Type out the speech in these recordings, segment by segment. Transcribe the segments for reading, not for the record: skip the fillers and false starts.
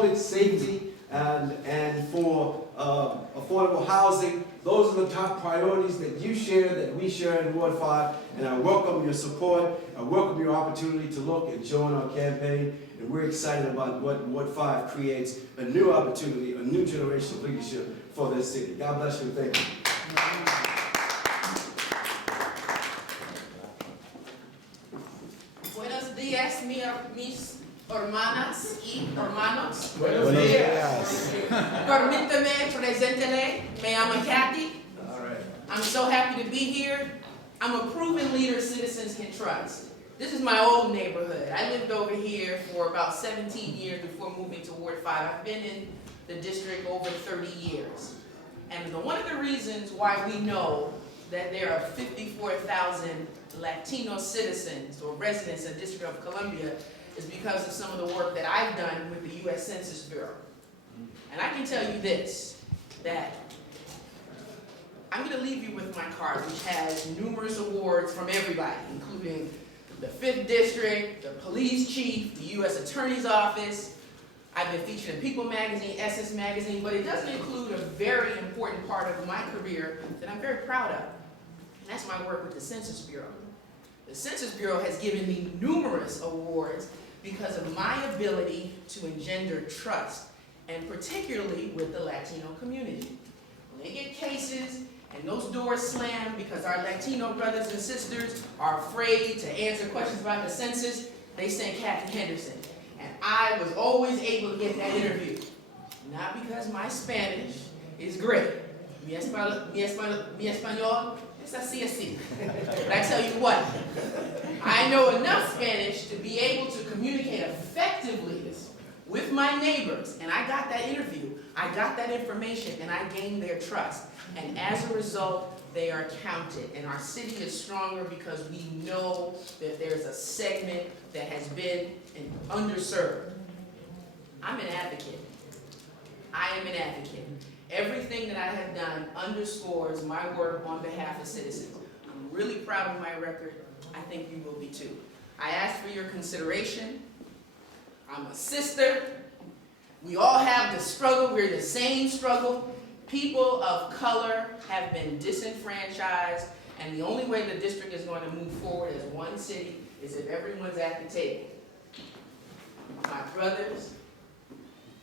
public safety and for affordable housing. Those are the top priorities that you share, that we share in Ward 5, and I welcome your support. I welcome your opportunity to look and join our campaign, and we're excited about what Ward 5 creates, a new opportunity, a new generation of leadership for this city. God bless you. Thank you. Buenos días, mis hermanas y hermanos. Buenos días. Permítame presentarle, me llamo Kathy. All right. I'm so happy to be here. I'm a proven leader citizens can trust. This is my old neighborhood. I lived over here for about 17 years before moving to Ward 5. I've been in the district over 30 years. And one of the reasons why we know that there are 54,000 Latino citizens or residents in the District of Columbia is because of some of the work that I've done with the U.S. Census Bureau. And I can tell you this, that I'm going to leave you with my card, which has numerous awards from everybody, including the 5th District, the Police Chief, the U.S. Attorney's Office. I've been featured in People Magazine, Essence Magazine, but it doesn't include a very important part of my career that I'm very proud of. And that's my work with the Census Bureau. The Census Bureau has given me numerous awards because of my ability to engender trust, and particularly with the Latino community. When they get cases and those doors slam because our Latino brothers and sisters are afraid to answer questions about the census, they send Kathy Henderson. And I was always able to get that interview. Not because my Spanish is great. Mi español es así. But I tell you what, I know enough Spanish to be able to communicate effectively with my neighbors. And I got that interview, I got that information, and I gained their trust. And as a result, they are counted. And our city is stronger because we know that there's a segment that has been underserved. I'm an advocate. I am an advocate. Everything that I have done underscores my work on behalf of citizens. I'm really proud of my record. I think you will be too. I ask for your consideration. I'm a sister. We all have the struggle. We're the same struggle. People of color have been disenfranchised, and the only way the district is going to move forward as one city is if everyone's at the table. My brothers,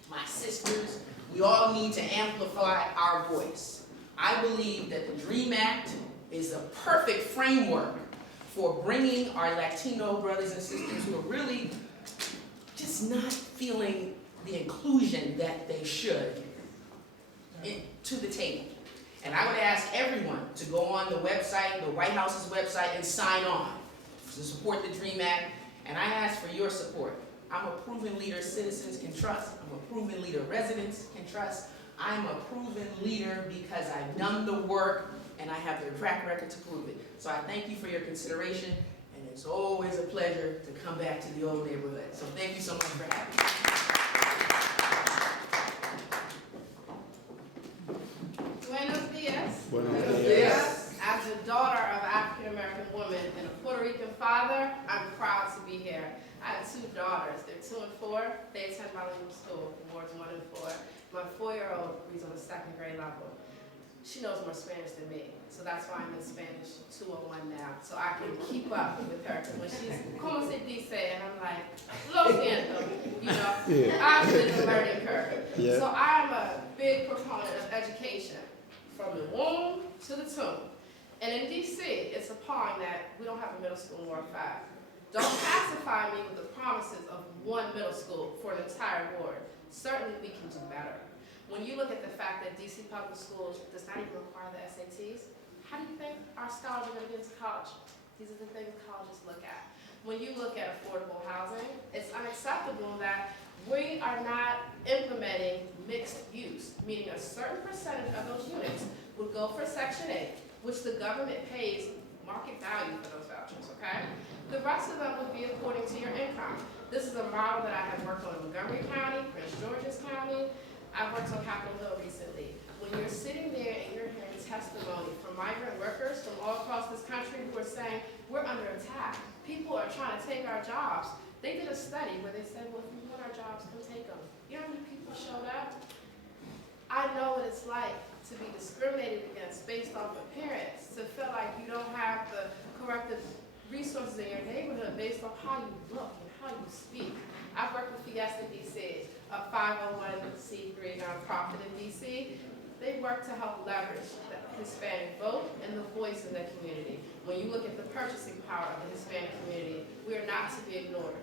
my sisters, we all need to amplify our voice. I believe that the DREAM Act is a perfect framework for bringing our Latino brothers and sisters who are really just not feeling the inclusion that they should to the table. And I would ask everyone to go on the website, the White House's website, and sign on to support the DREAM Act. And I ask for your support. I'm a proven leader citizens can trust. I'm a proven leader residents can trust. I'm a proven leader because I've done the work and I have the track record to prove it. So I thank you for your consideration, and it's always a pleasure to come back to the old neighborhood. So thank you so much for having me. Buenos dias. Buenos dias. As a daughter of an African-American woman and a Puerto Rican father, I'm proud to be here. I have 2 daughters. They're 2 and 4. They attend bilingual school, wards 1 and 4. My 4-year-old reads on the 2nd grade level. She knows more Spanish than me, so that's why I'm in Spanish 201 now, so I can keep up with her. Because when she's, como se dice, and I'm like, lo siento, you know, obviously it's a learning curve. Yeah. So I'm a big proponent of education, from the womb to the tomb. And in DC, it's appalling that we don't have a middle school in Ward 5. Don't pacify me with the promises of 1 middle school for an entire ward. Certainly we can do better. When you look at the fact that DC public schools does not even require the SATs, how do you think our scholars are going to get into college? These are the things colleges look at. When you look at affordable housing, it's unacceptable that we are not implementing mixed use, meaning a certain percentage of those units would go for Section 8, which the government pays market value for those vouchers, okay? The rest of them would be according to your income. This is a model that I have worked on in Montgomery County, Prince George's County. I've worked on Capitol Hill recently. When you're sitting there and you're hearing testimony from migrant workers from all across this country who are saying, we're under attack. People are trying to take our jobs. They did a study where they said, well, if you want our jobs, come take them. You know how many people it's like to be discriminated against based off appearance, to feel like you don't have the corrective resources in your neighborhood based on how you look and how you speak. I've worked with Fiesta DC, a 501c3 nonprofit in DC. They work to help leverage the Hispanic vote and the voice in the community. When you look at the purchasing power of the Hispanic community, we are not to be ignored.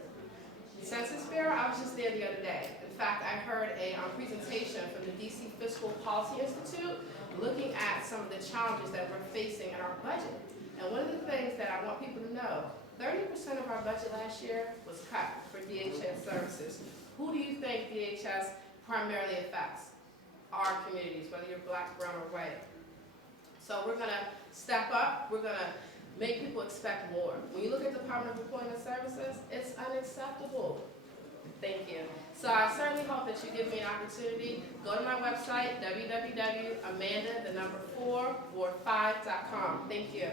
The Census Bureau, I was just there the other day. In fact, I heard a presentation from the DC Fiscal Policy Institute looking at some of the challenges that we're facing in our budget. And one of the things that I want people to know, 30% of our budget last year was cut for DHS services. Who do you think DHS primarily affects? Our communities, whether you're black, brown, or white. So we're gonna step up, we're gonna make people expect more. When you look at the Department of Employment Services, it's unacceptable. Thank you. So I certainly hope that you give me an opportunity. Go to my website, www.amanda4ward5.com. Thank you.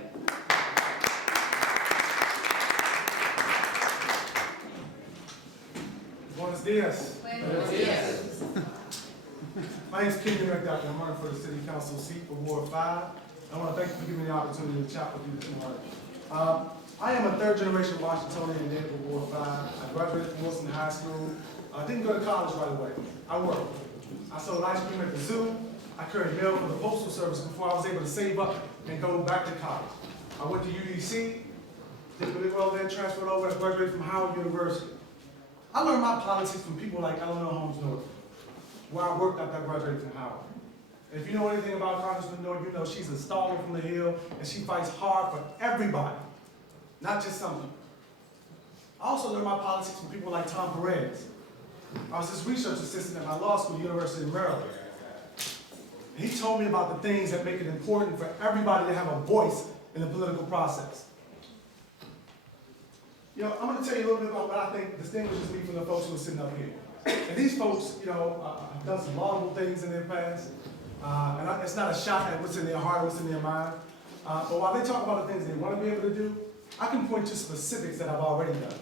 Buenos dias. Buenos dias. My name is Kenyon McDuck, and I'm running for the City Council seat for Ward 5. I want to thank you for giving me the opportunity to chat with you this morning. I am a third-generation Washingtonian native of Ward 5. I graduated from Wilson High School. I didn't go to college right away. I worked. I sold ice cream at the zoo. I carried mail for the Postal Service before I was able to save up and go back to college. I went to UDC, did really well there, transferred over, and graduated from Howard University. I learned my politics from people like Eleanor Holmes North, where I worked after I graduated from Howard. And if you know anything about Congressman North, you know she's a stalwart from the Hill, and she fights hard for everybody, not just some people. I also learned my politics from people like Tom Perez. I was his research assistant at my law school, University of Maryland. And he told me about the things that make it important for everybody to have a voice in the political process. You know, I'm going to tell you a little bit about what I think distinguishes me from the folks who are sitting up here. And these folks, you know, have done some laudable things in their past. It's not a shot at what's in their heart, what's in their mind. But while they talk about the things they want to be able to do, I can point to specifics that I've already done.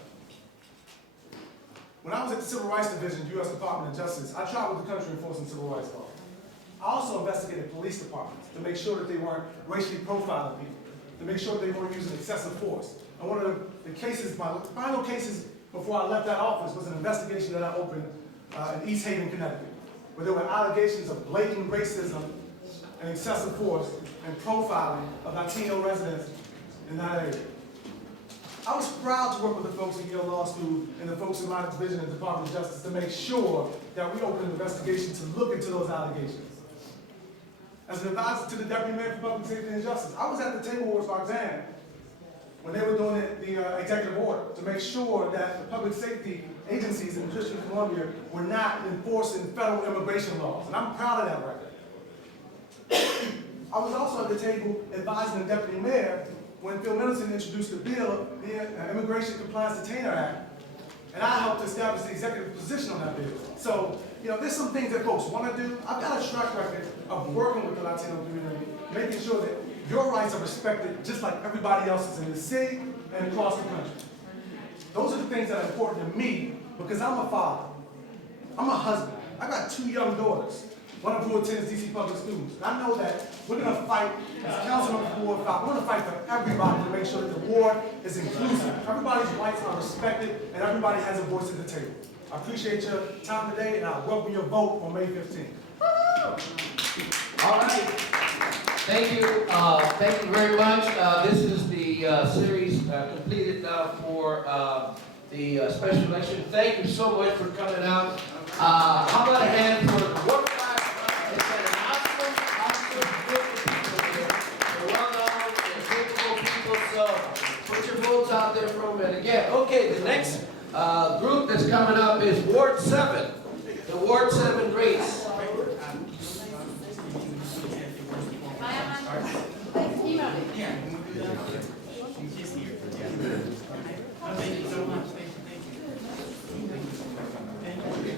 When I was at the Civil Rights Division, U.S. Department of Justice, I traveled the country enforcing civil rights law. I also investigated police departments to make sure that they weren't racially profiling people, to make sure that they weren't using excessive force. And one of the cases, my final cases before I left that office was an investigation that I opened in East Haven, Connecticut, where there were allegations of blatant racism and excessive force and profiling of Latino residents in that area. I was proud to work with the folks at Yale Law School and the folks in my division and Department of Justice to make sure that we opened an investigation to look into those allegations. As an advisor to the Deputy Mayor for Public Safety and Justice, I was at the table with Roxanne when they were doing the executive order to make sure that the public safety agencies in the District of Columbia were not enforcing federal immigration laws. And I'm proud of that record. I was also at the table advising the Deputy Mayor when Phil Middleton introduced the bill, the Immigration Compliance Detainer Act, and I helped establish the executive position on that bill. So, you know, there's some things that folks want to do. I've got a track record of working with the Latino community, making sure that your rights are respected just like everybody else's in the city and across the country. Those are the things that are important to me because I'm a father. I'm a husband. I got 2 young daughters, one of whom attends DC Public Schools. And I know that we're going to fight, as a councilman for Ward 5, we're going to fight for everybody to make sure that the ward is inclusive. Everybody's rights are respected and everybody has a voice at the table. I appreciate your time today and I welcome your vote on May 15th. All right. Thank you. Thank you very much. This is the series completed for the special election. Thank you so much for coming out. How about a hand for the Ward 5? It's been an awesome group of people here. They're well-known, they're capable people, so put your votes out there for them. And again, okay, the next group that's coming up is Ward 7. The Ward 7 Grace. Thank you so much. Thank you.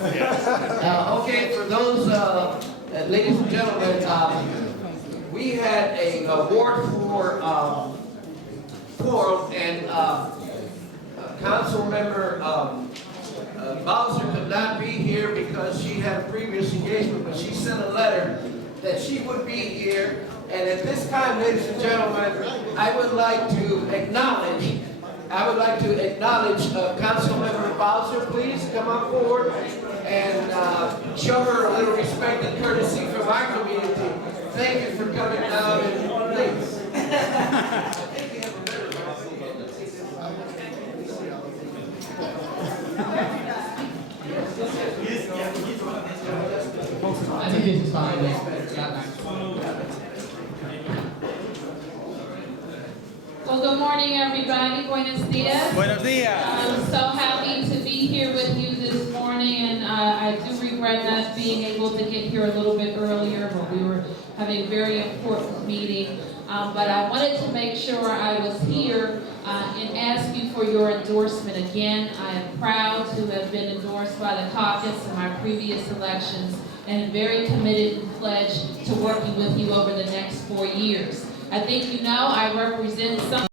Okay, for those, ladies and gentlemen, we had a award for quorum, and council member Bowser could not be here because she had a previous engagement, but she sent a letter that she would be here. And at this time, ladies and gentlemen, I would like to acknowledge Councilmember Bowser. Please come on forward and show her a little respect and courtesy from our community. Thank you for coming down and please. I think this is fine. Well, good morning, everybody. Buenos dias. Buenos dias. I'm so happy to be here with you this morning, and I do regret not being able to get here a little bit earlier, but we were having a very important meeting. But I wanted to make sure I was here and ask you for your endorsement again. I am proud to have been endorsed by the caucus in my previous elections, and very committed and pledged to working with you over the next 4 years. I think you know I represent some